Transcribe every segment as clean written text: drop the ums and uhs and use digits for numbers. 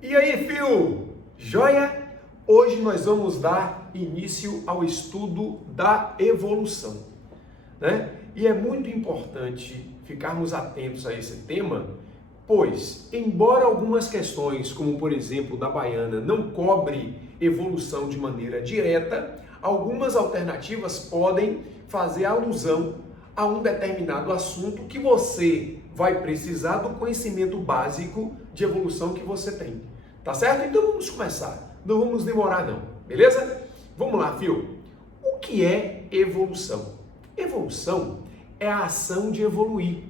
E aí, fio? Joia? Hoje nós vamos dar início ao estudo da evolução, né? E é muito importante ficarmos atentos a esse tema, pois, embora algumas questões, como por exemplo da baiana, não cobre evolução de maneira direta, algumas alternativas podem fazer alusão a um determinado assunto que você vai precisar do conhecimento básico de evolução que você tem. Tá certo? Então vamos começar. Não vamos demorar não, beleza? Vamos lá, fio. O que é evolução? Evolução é a ação de evoluir.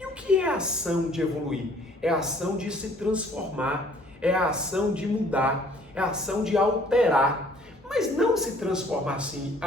E o que é a ação de evoluir? É a ação de se transformar, é a ação de mudar, é a ação de alterar. Mas não se transformar assim,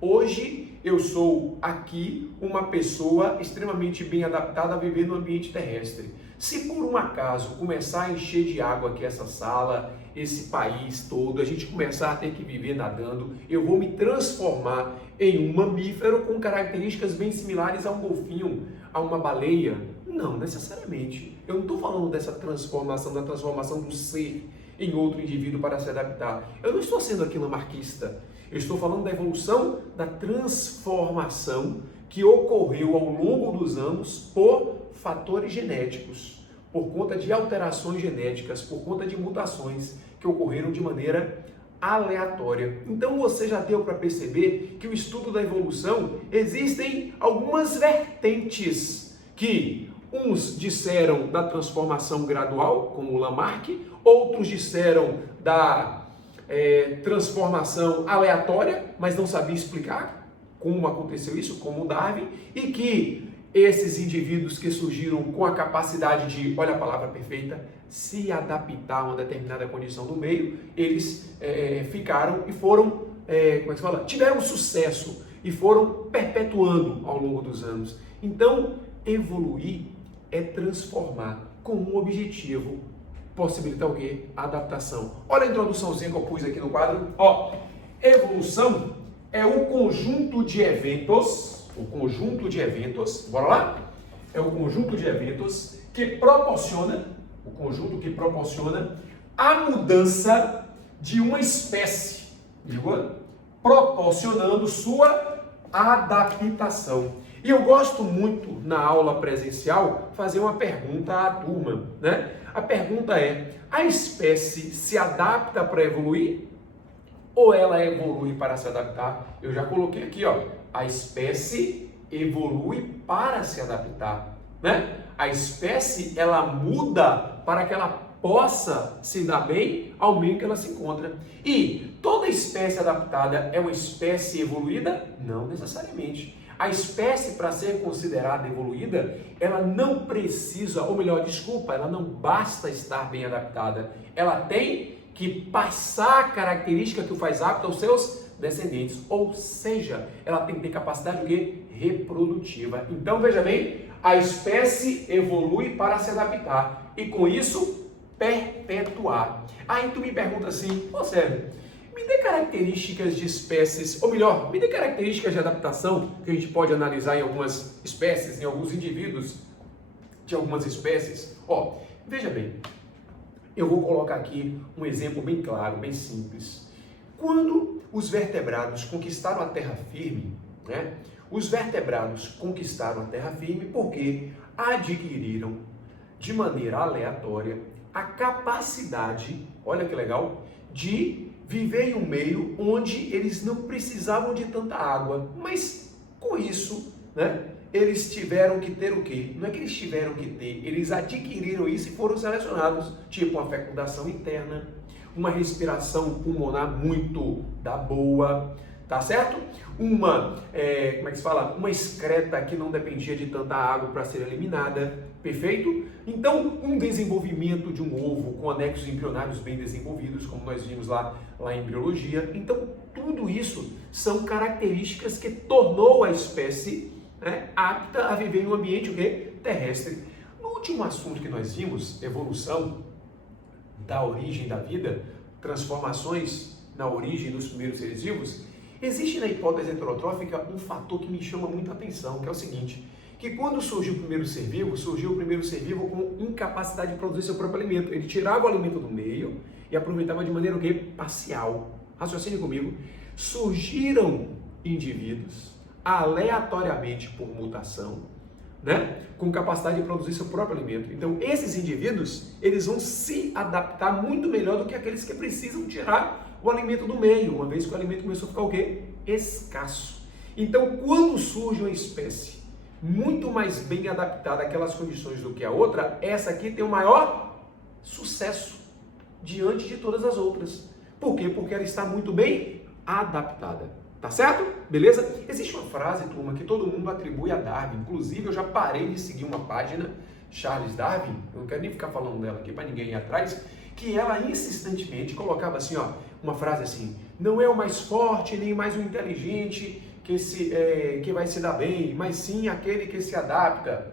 hoje eu sou aqui uma pessoa extremamente bem adaptada a viver no ambiente terrestre. Se por um acaso começar a encher de água aqui essa sala, esse país todo, a gente começar a ter que viver nadando, eu vou me transformar em um mamífero com características bem similares a um golfinho, a uma baleia? Não necessariamente. Eu não estou falando dessa transformação, da transformação do ser em outro indivíduo para se adaptar. Eu não estou sendo aqui lamarquista. Eu estou falando da evolução, da transformação que ocorreu ao longo dos anos por fatores genéticos, por conta de alterações genéticas, por conta de mutações que ocorreram de maneira aleatória. Então você já deu para perceber que o estudo da evolução existem algumas vertentes que uns disseram da transformação gradual, como o Lamarck, outros disseram da transformação aleatória, mas não sabia explicar como aconteceu isso, como o Darwin, e que esses indivíduos que surgiram com a capacidade de, olha a palavra perfeita, se adaptar a uma determinada condição no meio, eles ficaram e foram, tiveram sucesso e foram perpetuando ao longo dos anos. Então, evoluir é transformar com um objetivo, possibilitar o quê? Adaptação. Olha a introduçãozinha que eu pus aqui no quadro. Evolução é o conjunto de eventos, bora lá? É o conjunto de eventos que proporciona, a mudança de uma espécie, proporcionando sua adaptação. E eu gosto muito, na aula presencial, fazer uma pergunta à turma, né? A pergunta é: a espécie se adapta para evoluir? Ou ela evolui para se adaptar? Eu já coloquei aqui, a espécie evolui para se adaptar, né? A espécie, ela muda para que ela possa se dar bem ao meio que ela se encontra. E toda espécie adaptada é uma espécie evoluída? Não necessariamente. A espécie, para ser considerada evoluída, ela não precisa, ou melhor, ela não basta estar bem adaptada. Ela tem que passar a característica que o faz apta aos seus descendentes. Ou seja, ela tem que ter capacidade reprodutiva. Então, veja bem, a espécie evolui para se adaptar e, com isso, perpetuar. Aí tu me pergunta assim, Sérgio, me dê características de espécies, ou melhor, me dê características de adaptação que a gente pode analisar em algumas espécies, em alguns indivíduos de algumas espécies. Veja bem, eu vou colocar aqui um exemplo bem claro, bem simples. Quando os vertebrados conquistaram a terra firme, né? Os vertebrados conquistaram a terra firme porque adquiriram de maneira aleatória a capacidade, olha que legal, de viver em um meio onde eles não precisavam de tanta água, mas com isso, né, eles tiveram que ter o quê? Não é que eles tiveram que ter, eles adquiriram isso e foram selecionados, tipo uma fecundação interna, uma respiração pulmonar muito da boa, tá certo? Uma excreta que não dependia de tanta água para ser eliminada, perfeito? Então, um desenvolvimento de um ovo com anexos embrionários bem desenvolvidos, como nós vimos lá em biologia. Então, tudo isso são características que tornou a espécie, né, apta a viver em um ambiente terrestre. No último assunto que nós vimos, evolução da origem da vida, transformações na origem dos primeiros seres vivos, existe na hipótese heterotrófica um fator que me chama muita atenção, que é o seguinte: que quando surgiu o primeiro ser vivo, surgiu o primeiro ser vivo com incapacidade de produzir seu próprio alimento. Ele tirava o alimento do meio e aproveitava de maneira o quê? Parcial. Raciocine comigo. Surgiram indivíduos aleatoriamente por mutação, né, com capacidade de produzir seu próprio alimento. Então, esses indivíduos, eles vão se adaptar muito melhor do que aqueles que precisam tirar o alimento do meio, uma vez que o alimento começou a ficar o quê? Escasso. Então, quando surge uma espécie muito mais bem adaptada àquelas condições do que a outra, essa aqui tem o maior sucesso diante de todas as outras. Por quê? Porque ela está muito bem adaptada. Tá certo? Beleza? Existe uma frase, turma, que todo mundo atribui a Darwin. Inclusive, eu já parei de seguir uma página, Charles Darwin, eu não quero nem ficar falando dela aqui para ninguém ir atrás, que ela insistentemente colocava assim, ó, uma frase assim: não é o mais forte nem mais o inteligente que vai se dar bem, mas sim aquele que se adapta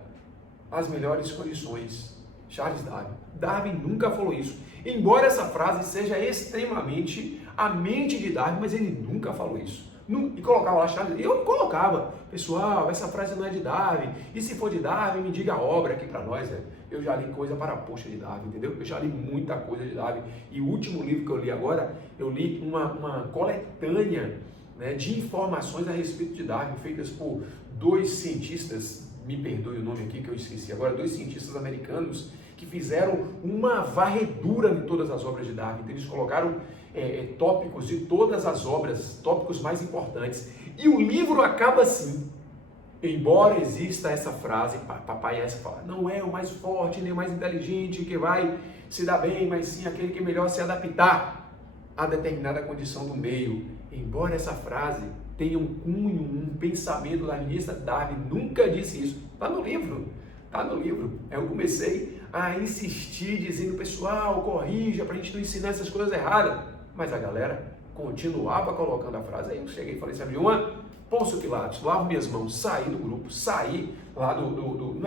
às melhores condições. Charles Darwin. Darwin nunca falou isso. Embora essa frase seja extremamente a mente de Darwin, mas ele nunca falou isso. E colocava lá Charles, eu colocava, pessoal, essa frase não é de Darwin, e se for de Darwin, me diga a obra aqui para nós, Eu já li coisa para a poxa de Darwin, entendeu? Eu já li muita coisa de Darwin, e o último livro que eu li agora, eu li uma coletânea, né, de informações a respeito de Darwin, feitas por dois cientistas, me perdoe o nome aqui que eu esqueci agora, dois cientistas americanos, que fizeram uma varredura em todas as obras de Darwin. Então, eles colocaram tópicos de todas as obras, tópicos mais importantes. E o livro acaba assim: embora exista essa frase, papai essa fala, não é o mais forte nem o mais inteligente que vai se dar bem, mas sim aquele que é melhor se adaptar a determinada condição do meio. Embora essa frase tenha um cunho, um pensamento darwinista, Darwin nunca disse isso. Está no livro. Está no livro. Eu comecei a insistir, dizendo, pessoal, corrija para a gente não ensinar essas coisas erradas. Mas a galera continuava colocando a frase. Aí eu cheguei e falei, sabe uma? Pôncio Pilatos, lavo minhas mãos, saí do grupo, saí lá não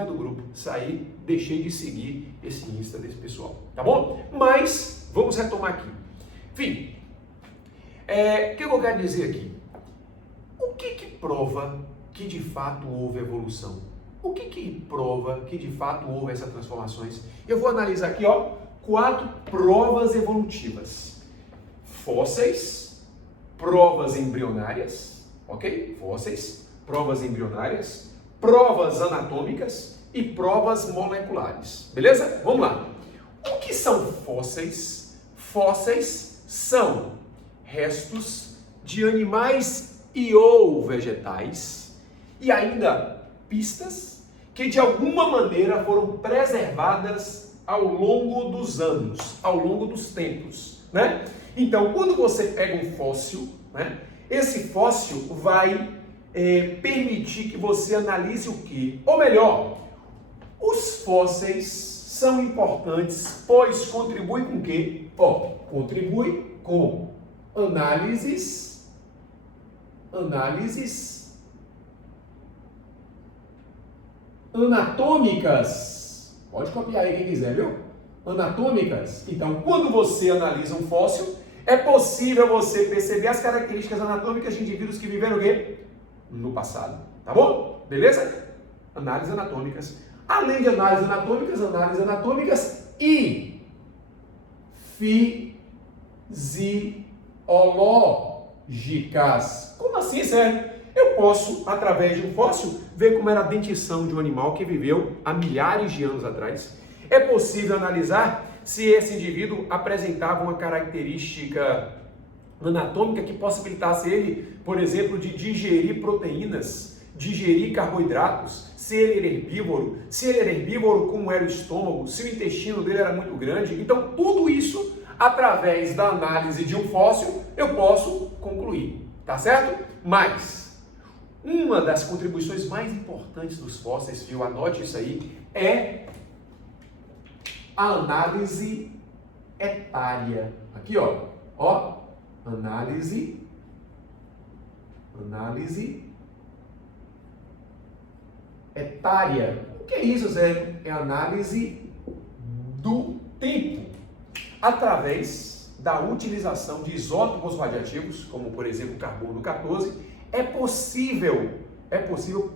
é do grupo, saí, deixei de seguir esse Insta desse pessoal, tá bom? Mas, vamos retomar aqui. Enfim, o que eu quero dizer aqui? O que prova que de fato houve evolução? O que prova que de fato houve essas transformações? Eu vou analisar aqui, ó, 4 provas evolutivas. Fósseis, provas embrionárias, ok? Fósseis, provas embrionárias, provas anatômicas e provas moleculares. Beleza? Vamos lá. O que são fósseis? Fósseis são restos de animais e ou vegetais e ainda pistas que de alguma maneira foram preservadas ao longo dos anos, ao longo dos tempos, né? Então, quando você pega um fóssil, né, esse fóssil vai permitir que você analise o quê? Ou melhor, os fósseis são importantes, pois contribuem com o quê? Contribuem com análises anatômicas. Pode copiar aí quem quiser, viu? Anatômicas. Então, quando você analisa um fóssil, é possível você perceber as características anatômicas de indivíduos que viveram o quê? No passado. Tá bom? Beleza? Análises anatômicas. Além de análises anatômicas e fisiológicas. Como assim, sério? Eu posso, através de um fóssil, ver como era a dentição de um animal que viveu há milhares de anos atrás. É possível analisar se esse indivíduo apresentava uma característica anatômica que possibilitasse ele, por exemplo, de digerir proteínas, digerir carboidratos, se ele era herbívoro, como era o estômago, se o intestino dele era muito grande. Então, tudo isso, através da análise de um fóssil, eu posso concluir, tá certo? Mas, uma das contribuições mais importantes dos fósseis, viu? Anote isso aí, é a análise etária. Aqui, ó, análise etária. O que é isso, Zé? É a análise do tempo, através da utilização de isótopos radiativos, como por exemplo o carbono 14, é possível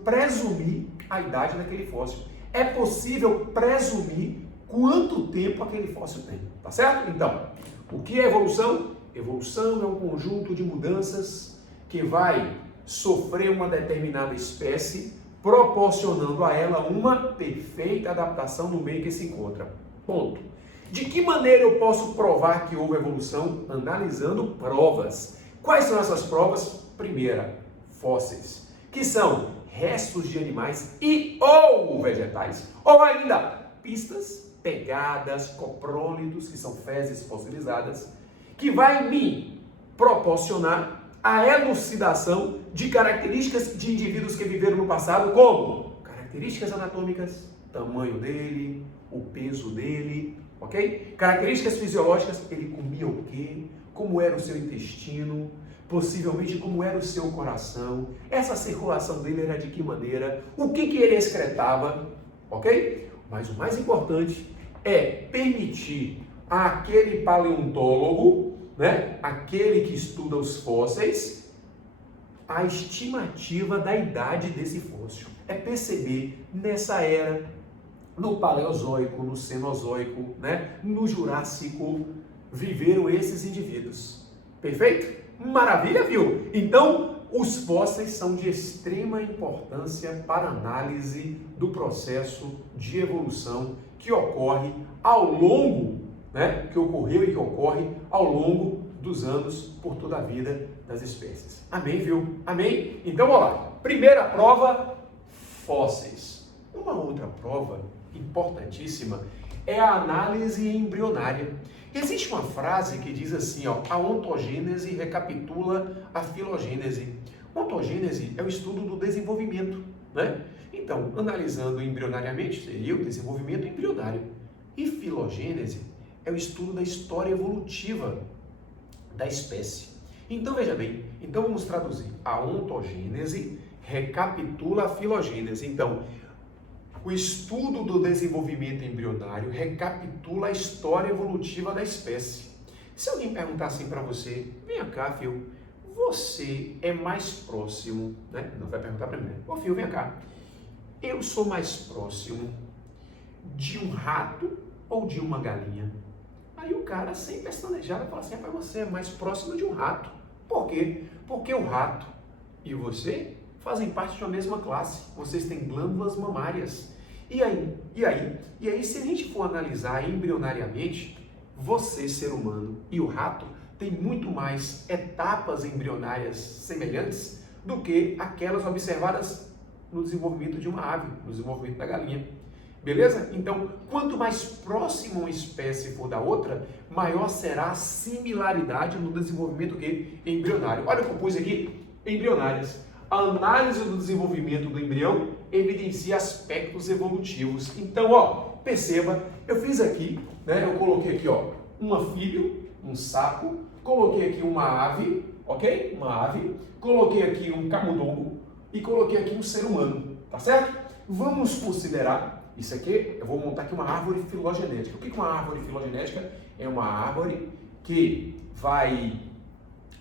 presumir a idade daquele fóssil. É possível presumir quanto tempo aquele fóssil tem, tá certo? Então, o que é evolução? Evolução é um conjunto de mudanças que vai sofrer uma determinada espécie, proporcionando a ela uma perfeita adaptação no meio que se encontra. Ponto. De que maneira eu posso provar que houve evolução? Analisando provas. Quais são essas provas? Primeira, fósseis, que são restos de animais e ou vegetais, ou ainda pistas, pegadas, coprólitos, que são fezes fossilizadas, que vai me proporcionar a elucidação de características de indivíduos que viveram no passado, como características anatômicas, tamanho dele, o peso dele, ok? Características fisiológicas, ele comia o quê? Como era o seu intestino, possivelmente como era o seu coração, essa circulação dele era de que maneira, o que ele excretava, ok? Mas o mais importante é permitir àquele paleontólogo, né, aquele que estuda os fósseis, a estimativa da idade desse fóssil. É perceber nessa era, no Paleozoico, no Cenozoico, né, no Jurássico, viveram esses indivíduos. Perfeito? Maravilha, viu? Então, os fósseis são de extrema importância para a análise do processo de evolução que ocorre ao longo, né, que ocorreu e que ocorre ao longo dos anos por toda a vida das espécies. Amém, viu? Amém? Então, olha lá. Primeira prova, fósseis. Uma outra prova importantíssima é a análise embrionária. Existe uma frase que diz assim, ó, a ontogênese recapitula a filogênese. Ontogênese é o estudo do desenvolvimento, né? Então, analisando embrionariamente, seria o desenvolvimento embrionário. E filogênese é o estudo da história evolutiva da espécie. Então, veja bem, então vamos traduzir. A ontogênese recapitula a filogênese. Então, o estudo do desenvolvimento embrionário recapitula a história evolutiva da espécie. Se alguém perguntar assim para você, vem cá, filho, você é mais próximo, né? Não vai perguntar para mim, né? Ô, filho, vem cá, eu sou mais próximo de um rato ou de uma galinha? Aí o cara, sem pestanejar, vai falar assim, para você é mais próximo de um rato. Por quê? Porque o rato e você fazem parte de uma mesma classe. Vocês têm glândulas mamárias. E aí, se a gente for analisar embrionariamente, você, ser humano, e o rato têm muito mais etapas embrionárias semelhantes do que aquelas observadas no desenvolvimento de uma ave, no desenvolvimento da galinha. Beleza? Então, quanto mais próxima uma espécie for da outra, maior será a similaridade no desenvolvimento embrionário. Olha o que eu pus aqui, embrionárias. A análise do desenvolvimento do embrião evidencia aspectos evolutivos. Então, ó, perceba, eu fiz aqui, né, eu coloquei aqui, ó, um anfíbio, um sapo, coloquei aqui uma ave, ok? Uma ave, coloquei aqui um camundongo e coloquei aqui um ser humano, tá certo? Vamos considerar, isso aqui, eu vou montar aqui uma árvore filogenética. O que é uma árvore filogenética? É uma árvore que vai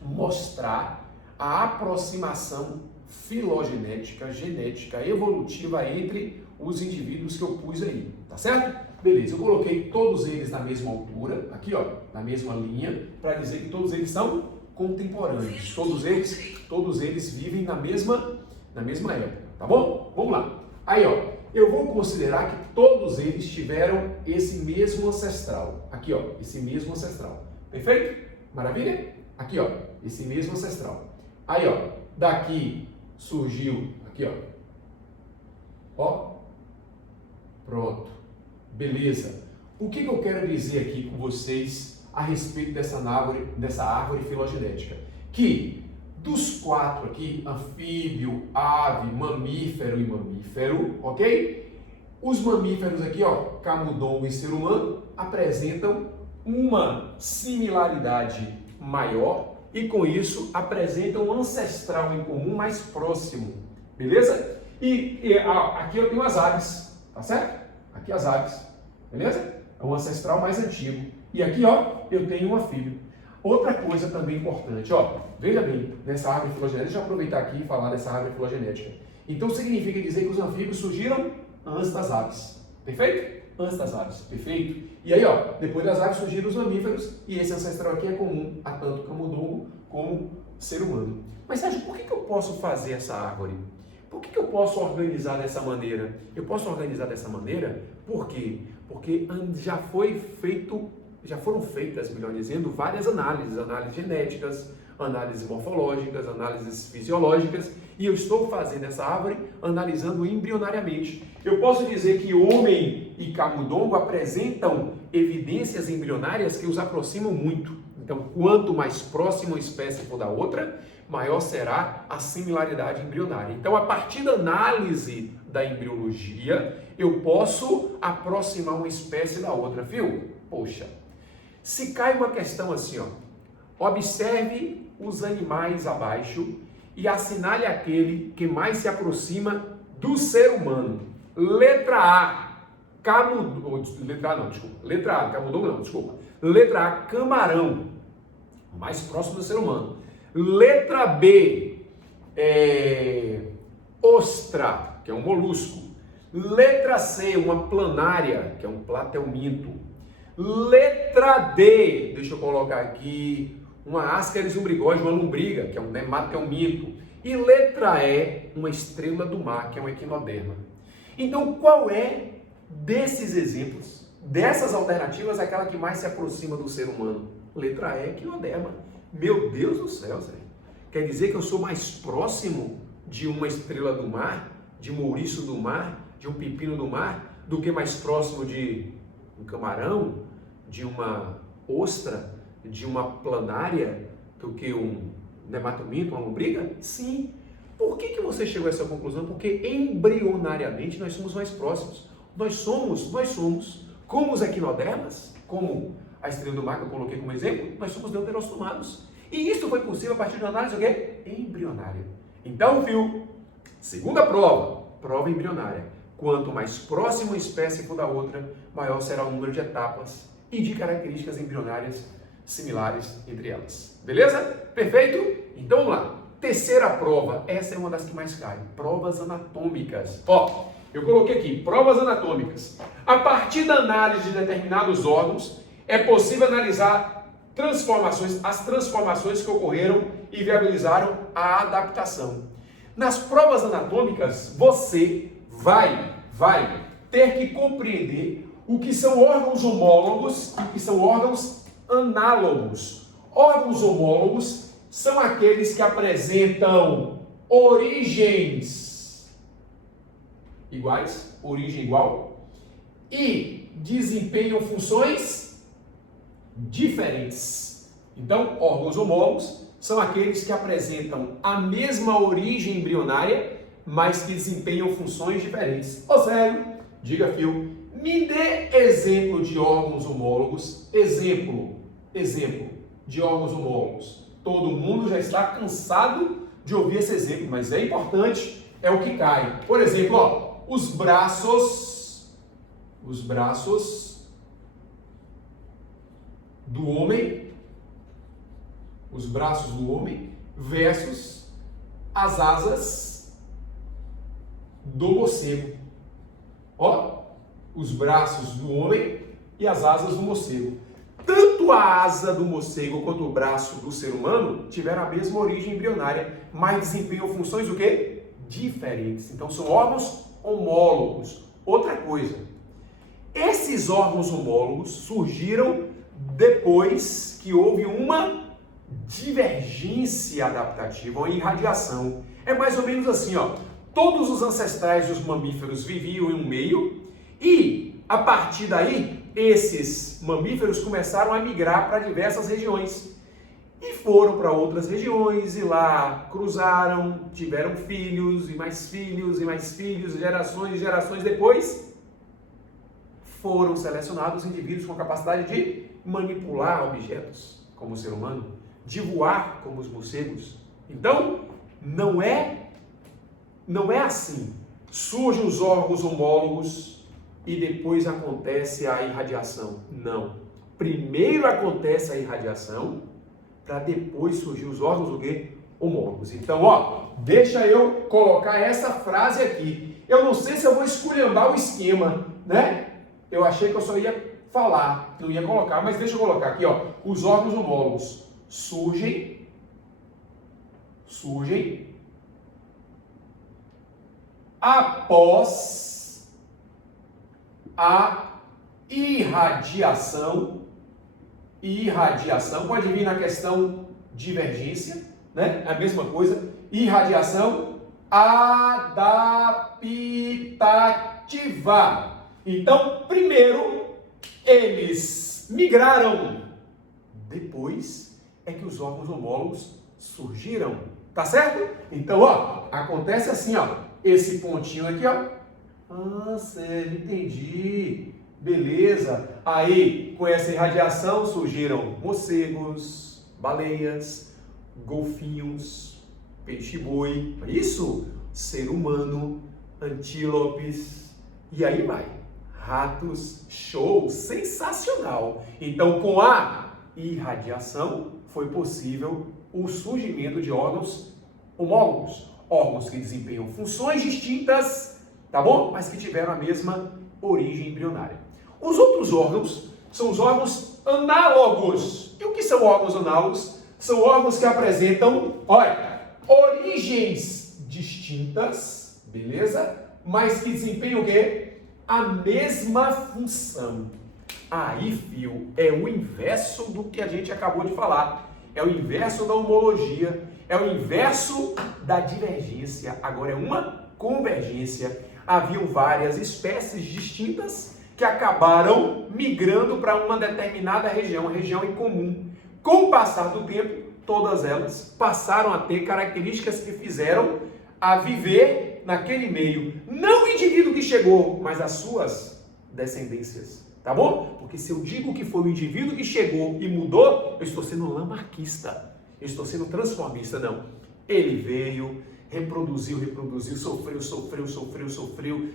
mostrar a aproximação filogenética, genética, evolutiva entre os indivíduos que eu pus aí, tá certo? Beleza, eu coloquei todos eles na mesma altura, aqui ó, na mesma linha, para dizer que todos eles são contemporâneos, todos eles vivem na mesma época, tá bom? Vamos lá. Aí ó, eu vou considerar que todos eles tiveram esse mesmo ancestral, aqui ó, esse mesmo ancestral, perfeito? Maravilha? Aqui ó, esse mesmo ancestral. Aí ó, daqui surgiu, aqui ó, pronto, beleza. O que eu quero dizer aqui com vocês a respeito dessa árvore filogenética? Que dos quatro aqui, anfíbio, ave, mamífero e mamífero, ok? Os mamíferos aqui, ó, camundongo e ser humano, apresentam uma similaridade maior e com isso apresentam um ancestral em comum mais próximo, beleza? E aqui eu tenho as aves, tá certo? Aqui as aves, beleza? É um ancestral mais antigo. E aqui, ó, eu tenho um anfíbio. Outra coisa também importante, ó, veja bem, nessa árvore filogenética, deixa eu aproveitar aqui e falar dessa árvore filogenética. Então significa dizer que os anfíbios surgiram antes das aves. Perfeito? Antes das aves. Perfeito? E aí, ó, depois das aves surgiram os mamíferos e esse ancestral aqui é comum a tanto camundongo como ser humano. Mas Sérgio, por que eu posso fazer essa árvore? Por que eu posso organizar dessa maneira? Eu posso organizar dessa maneira por quê? Porque já foram feitas, melhor dizendo, várias análises genéticas, análises morfológicas, análises fisiológicas, e eu estou fazendo essa árvore analisando embrionariamente. Eu posso dizer que homem e camundongo apresentam evidências embrionárias que os aproximam muito. Então, quanto mais próxima uma espécie for da outra, maior será a similaridade embrionária. Então, a partir da análise da embriologia, eu posso aproximar uma espécie da outra, viu? Poxa, se cai uma questão assim, ó, observe os animais abaixo e assinale aquele que mais se aproxima do ser humano. Letra A, Letra A, camarão, mais próximo do ser humano. Letra B, ostra, que é um molusco. Letra C, uma planária, que é um platelminto. Letra D, deixa eu colocar aqui, uma Ascaris umbrigóide, uma lombriga, que é um nematelminto. E letra E, uma estrela do mar, que é um equinoderma. Então, qual é desses exemplos, dessas alternativas, aquela que mais se aproxima do ser humano? Letra E, equinoderma. Meu Deus do céu, Zé. Quer dizer que eu sou mais próximo de uma estrela do mar, de um ouriço do mar, de um pepino do mar, do que mais próximo de um camarão, de uma ostra, de uma planária, do que um nematelminto, uma lombriga? Sim. Por que você chegou a essa conclusão? Porque embrionariamente nós somos mais próximos. Nós somos, como os equinodermas, como a estrela do mar que eu coloquei como exemplo, nós somos deuterostomados. E isso foi possível a partir de uma análise o quê? Embrionária. Então, viu? Segunda prova embrionária. Quanto mais próxima uma espécie for da outra, maior será o número de etapas e de características embrionárias similares entre elas. Beleza? Perfeito? Então vamos lá. Terceira prova, essa é uma das que mais cai. Provas anatômicas. Ó, eu coloquei aqui, provas anatômicas. A partir da análise de determinados órgãos, é possível analisar as transformações que ocorreram e viabilizaram a adaptação. Nas provas anatômicas, você vai ter que compreender o que são órgãos homólogos e o que são órgãos análogos. Órgãos homólogos são aqueles que apresentam origens iguais, origem igual, e desempenham funções diferentes. Então, órgãos homólogos são aqueles que apresentam a mesma origem embrionária, mas que desempenham funções diferentes. Ô Zélio, diga Fio, me dê exemplo de órgãos homólogos, exemplo de órgãos homólogos. Todo mundo já está cansado de ouvir esse exemplo, mas é importante, é o que cai. Por exemplo, ó, os braços do homem, versus as asas do morcego. Ó, os braços do homem e as asas do morcego. Tanto a asa do morcego quanto o braço do ser humano tiveram a mesma origem embrionária, mas desempenham funções o quê? Diferentes. Então são órgãos homólogos. Outra coisa, esses órgãos homólogos surgiram depois que houve uma divergência adaptativa, uma irradiação. É mais ou menos assim, ó. Todos os ancestrais dos mamíferos viviam em um meio e, a partir daí, esses mamíferos começaram a migrar para diversas regiões. E foram para outras regiões e lá cruzaram, tiveram filhos e mais filhos e mais filhos, gerações e gerações depois, foram selecionados indivíduos com a capacidade de manipular objetos, como o ser humano, de voar, como os morcegos. Então, não é assim. Surgem os órgãos homólogos e depois acontece a irradiação. Não. Primeiro acontece a irradiação, para depois surgir os órgãos o quê? homólogos. Então, ó, deixa eu colocar essa frase aqui. Eu não sei se eu vou esculhambar o esquema, né? Eu achei que eu só ia falar, não ia colocar, mas deixa eu colocar aqui, ó. Os órgãos homólogos surgem após a irradiação, pode vir na questão divergência, né? A mesma coisa, irradiação adaptativa. Então, primeiro, eles migraram, depois é que os órgãos homólogos surgiram, tá certo? Então, ó, acontece assim, ó, esse pontinho aqui, ó. Ah, sério, entendi. Beleza. Aí, com essa irradiação surgiram morcegos, baleias, golfinhos, peixe-boi, isso, ser humano, antílopes, e aí vai. Ratos, show, sensacional. Então, com a irradiação, foi possível o surgimento de órgãos homólogos, órgãos que desempenham funções distintas, tá bom? Mas que tiveram a mesma origem embrionária. Os outros órgãos são os órgãos análogos. E o que são órgãos análogos? São órgãos que apresentam, olha, origens distintas, beleza? Mas que desempenham o quê? A mesma função. Aí, fio, é o inverso do que a gente acabou de falar. É o inverso da homologia, é o inverso da divergência. Agora é uma convergência. Haviam várias espécies distintas que acabaram migrando para uma determinada região, região em comum. Com o passar do tempo, todas elas passaram a ter características que fizeram a viver naquele meio. Não o indivíduo que chegou, mas as suas descendências. Tá bom? Porque se eu digo que foi o indivíduo que chegou e mudou, eu estou sendo lamarquista. Eu estou sendo transformista. Não. Ele veio, reproduziu, sofreu,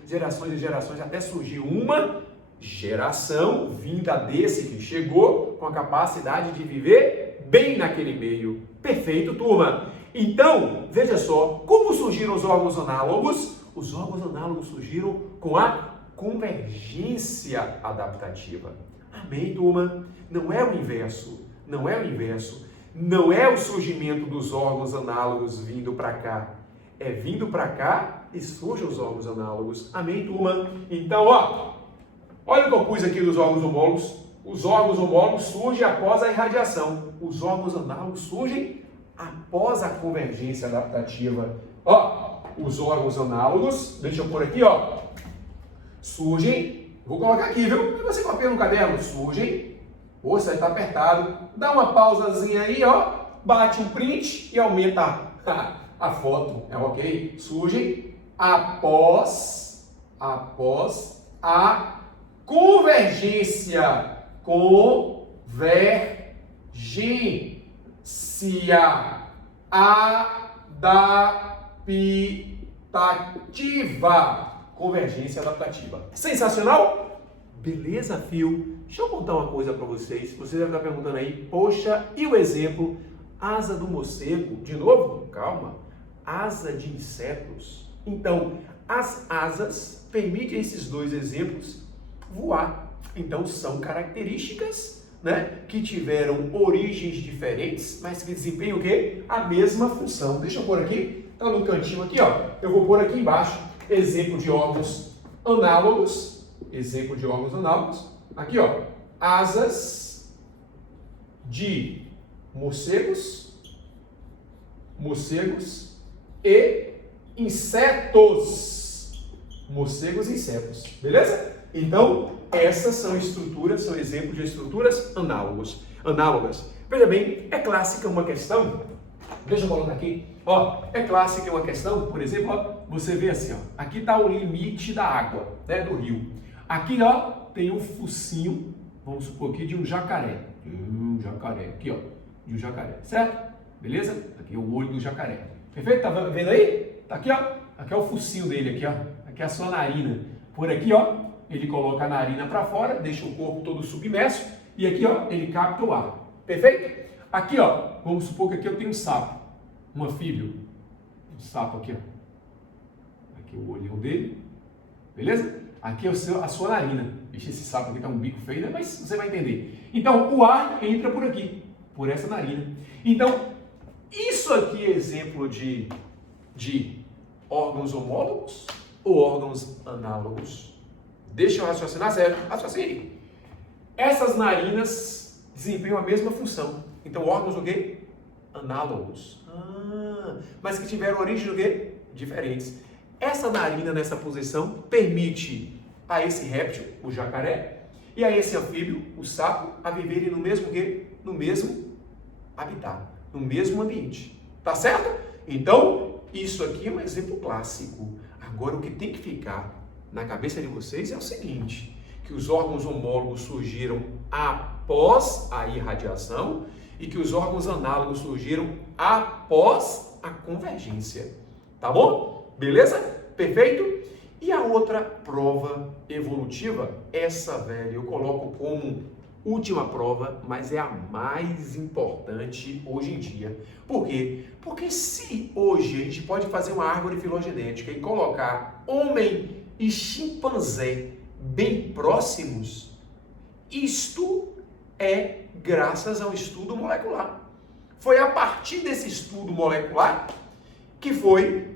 gerações e gerações, até surgiu uma geração vinda desse que chegou com a capacidade de viver bem naquele meio. Perfeito, turma? Então, veja só, como surgiram os órgãos análogos? Os órgãos análogos surgiram com a convergência adaptativa. Amém, turma? Não é o inverso. Não é o inverso. Não é o surgimento dos órgãos análogos vindo para cá. É vindo para cá e surgem os órgãos análogos. Amém, turma? Então, ó, olha o que eu pus aqui dos órgãos homólogos. Os órgãos homólogos surgem após a irradiação. Os órgãos análogos surgem após a convergência adaptativa. Ó, os órgãos análogos, deixa eu pôr aqui, ó, surgem, vou colocar aqui, viu? E você copia no caderno, surgem, você está apertado, dá uma pausazinha aí, ó, bate um print e aumenta a foto, é ok? Surgem após a convergência adaptativa. Convergência adaptativa. Sensacional? Beleza, fio? Deixa eu contar uma coisa para vocês. Você deve estar perguntando aí, poxa, e o exemplo? Asa do morcego. De novo? Calma. Asa de insetos. Então, as asas permitem esses dois exemplos voar. Então, são características, né, que tiveram origens diferentes, mas que desempenham o quê? A mesma função. Deixa eu pôr aqui, tá no cantinho aqui, ó. Eu vou pôr aqui embaixo, exemplo de órgãos análogos. Exemplo de órgãos análogos. Aqui, ó, asas de morcegos e insetos. Morcegos e insetos. Beleza? Então, essas são estruturas, são exemplos de estruturas análogas. Veja bem, é clássica uma questão, deixa eu colocar aqui, ó, é clássica uma questão, por exemplo, ó, você vê assim, ó, aqui está o limite da água, né, do rio. Aqui, ó, tem um focinho, vamos supor aqui, de um jacaré. Aqui, ó, de um jacaré, certo? Beleza? Aqui é o olho do jacaré. Perfeito? Tá vendo aí? Tá aqui, ó, aqui é o focinho dele, aqui, ó, aqui é a sua narina. Por aqui, ó, ele coloca a narina para fora, deixa o corpo todo submerso e aqui, ó, ele capta o ar. Perfeito? Aqui, ó, vamos supor que aqui eu tenho um sapo. um anfíbio, um sapo aqui, ó. Aqui o olhão dele, beleza? Aqui é a sua narina. Vixe, esse sapo aqui tá um bico feio, né? Mas você vai entender. Então, o ar entra por aqui, por essa narina. Então, isso aqui é exemplo de órgãos homólogos ou órgãos análogos? Deixa eu raciocinar sério. Raciocine. Essas narinas desempenham a mesma função. Então, órgãos o quê? Análogos. Mas que tiveram origem o quê? Diferentes. Essa narina nessa posição permite a esse réptil, o jacaré, e a esse anfíbio, o sapo, a viverem no mesmo quê? No mesmo habitat, no mesmo ambiente. Tá certo? Então, isso aqui é um exemplo clássico. Agora, o que tem que ficar na cabeça de vocês é o seguinte, que os órgãos homólogos surgiram após a irradiação e que os órgãos análogos surgiram após a convergência. Tá bom? Beleza? Perfeito? E a outra prova evolutiva, essa, velho, eu coloco como última prova, mas é a mais importante hoje em dia. Por quê? Porque se hoje a gente pode fazer uma árvore filogenética e colocar homem e chimpanzé bem próximos, isto é graças ao estudo molecular. Foi a partir desse estudo molecular que foi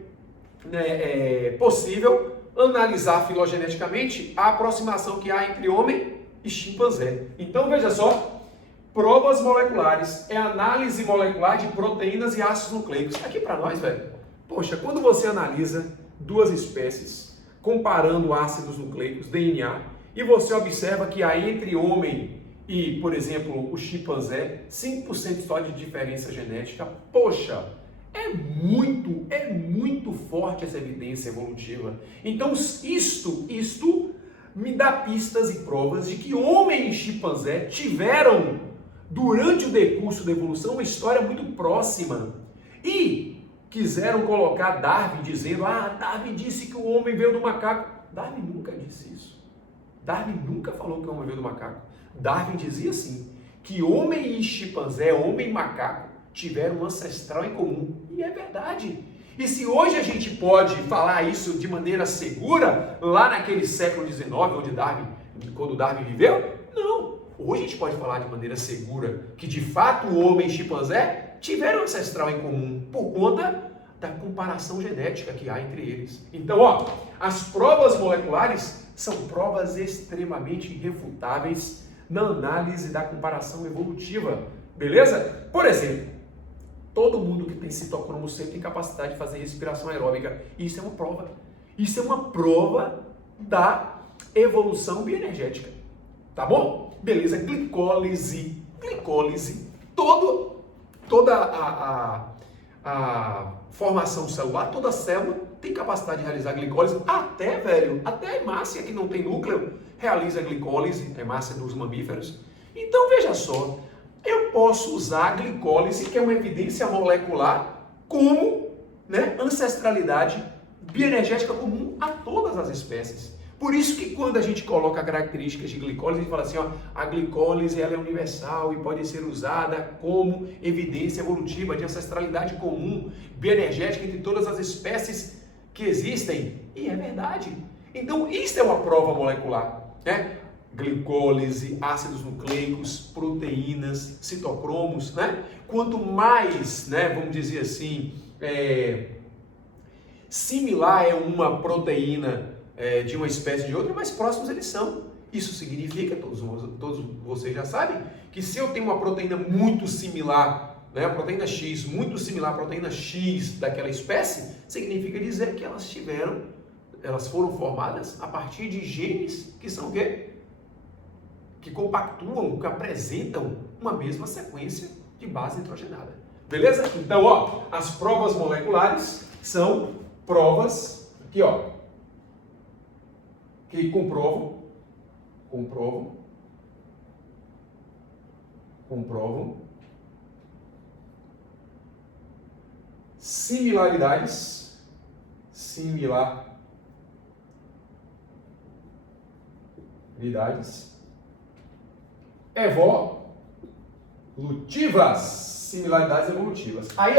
possível analisar filogeneticamente a aproximação que há entre homem e chimpanzé. Então, veja só, provas moleculares é análise molecular de proteínas e ácidos nucleicos. Aqui para nós, velho, poxa, quando você analisa duas espécies, comparando ácidos nucleicos, DNA, e você observa que há entre homem e, por exemplo, o chimpanzé, 5% só de diferença genética, poxa, é muito forte essa evidência evolutiva. Então, isto me dá pistas e provas de que homem e chimpanzé tiveram, durante o decurso da evolução, uma história muito próxima. E quiseram colocar Darwin dizendo, Darwin disse que o homem veio do macaco. Darwin nunca disse isso. Darwin nunca falou que o homem veio do macaco. Darwin dizia assim, que homem e chimpanzé, homem e macaco, tiveram um ancestral em comum. E é verdade. E se hoje a gente pode falar isso de maneira segura, lá naquele século XIX, quando Darwin viveu, não. Hoje a gente pode falar de maneira segura que de fato o homem e o chimpanzé tiveram um ancestral em comum por conta da comparação genética que há entre eles. Então, as provas moleculares são provas extremamente irrefutáveis na análise da comparação evolutiva. Beleza? Por exemplo, todo mundo que tem citocromo C tem capacidade de fazer respiração aeróbica. Isso é uma prova. Isso é uma prova da evolução bioenergética. Tá bom? Beleza. Glicólise. Toda a formação celular, toda célula tem capacidade de realizar glicólise. Até a hemácia que não tem núcleo realiza glicólise, a hemácia dos mamíferos. Então, veja só. Eu posso usar a glicólise, que é uma evidência molecular, como ancestralidade bioenergética comum a todas as espécies. Por isso que quando a gente coloca características de glicólise, a gente fala assim, a glicólise ela é universal e pode ser usada como evidência evolutiva de ancestralidade comum, bioenergética entre todas as espécies que existem. E é verdade. Então, isso é uma prova molecular, né? Glicólise, ácidos nucleicos, proteínas, citocromos, né? Quanto mais, vamos dizer assim, similar é uma proteína de uma espécie de outra, mais próximos eles são. Isso significa, todos vocês já sabem, que se eu tenho uma proteína muito similar, a proteína X muito similar à proteína X daquela espécie, significa dizer que elas foram formadas a partir de genes que são o quê? Que compactuam, que apresentam uma mesma sequência de base nitrogenada. Beleza? Então, as provas moleculares são provas aqui, que comprovam similaridades evolutivas, similaridades evolutivas. Aí,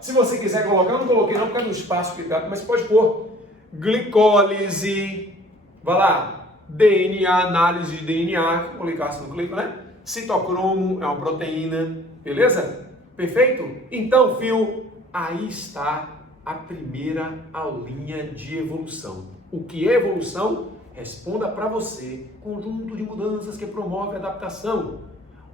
Se você quiser colocar, eu não coloquei não por causa do espaço que dá, mas pode pôr. Glicólise, vai lá, DNA, análise de DNA, vou clicar se não clica, né? Citocromo é uma proteína, beleza? Perfeito? Então, Fio, aí está a primeira aulinha de evolução. O que é evolução? Responda para você. Conjunto de mudanças que promove a adaptação.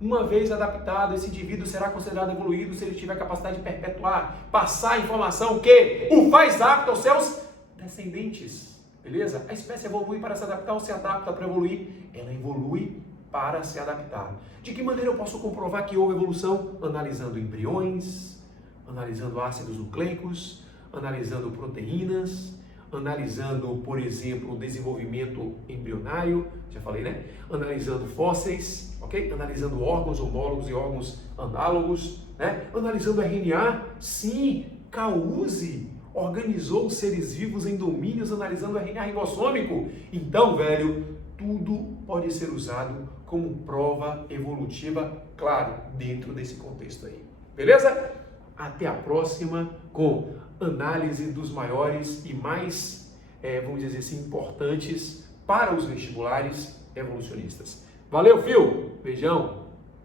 Uma vez adaptado, esse indivíduo será considerado evoluído se ele tiver capacidade de perpetuar, passar a informação que o faz apto aos seus descendentes. Beleza? A espécie evolui para se adaptar ou se adapta para evoluir? Ela evolui para se adaptar. De que maneira eu posso comprovar que houve evolução? Analisando embriões, analisando ácidos nucleicos, analisando proteínas, analisando, por exemplo, o desenvolvimento embrionário, já falei, né? Analisando fósseis, ok? Analisando órgãos homólogos e órgãos análogos, né? Analisando RNA, sim, Krause organizou os seres vivos em domínios analisando RNA ribossômico. Então, velho, tudo pode ser usado como prova evolutiva, claro, dentro desse contexto aí. Beleza? Até a próxima com análise dos maiores e mais, vamos dizer assim, importantes para os vestibulares evolucionistas. Valeu, Fio! Beijão!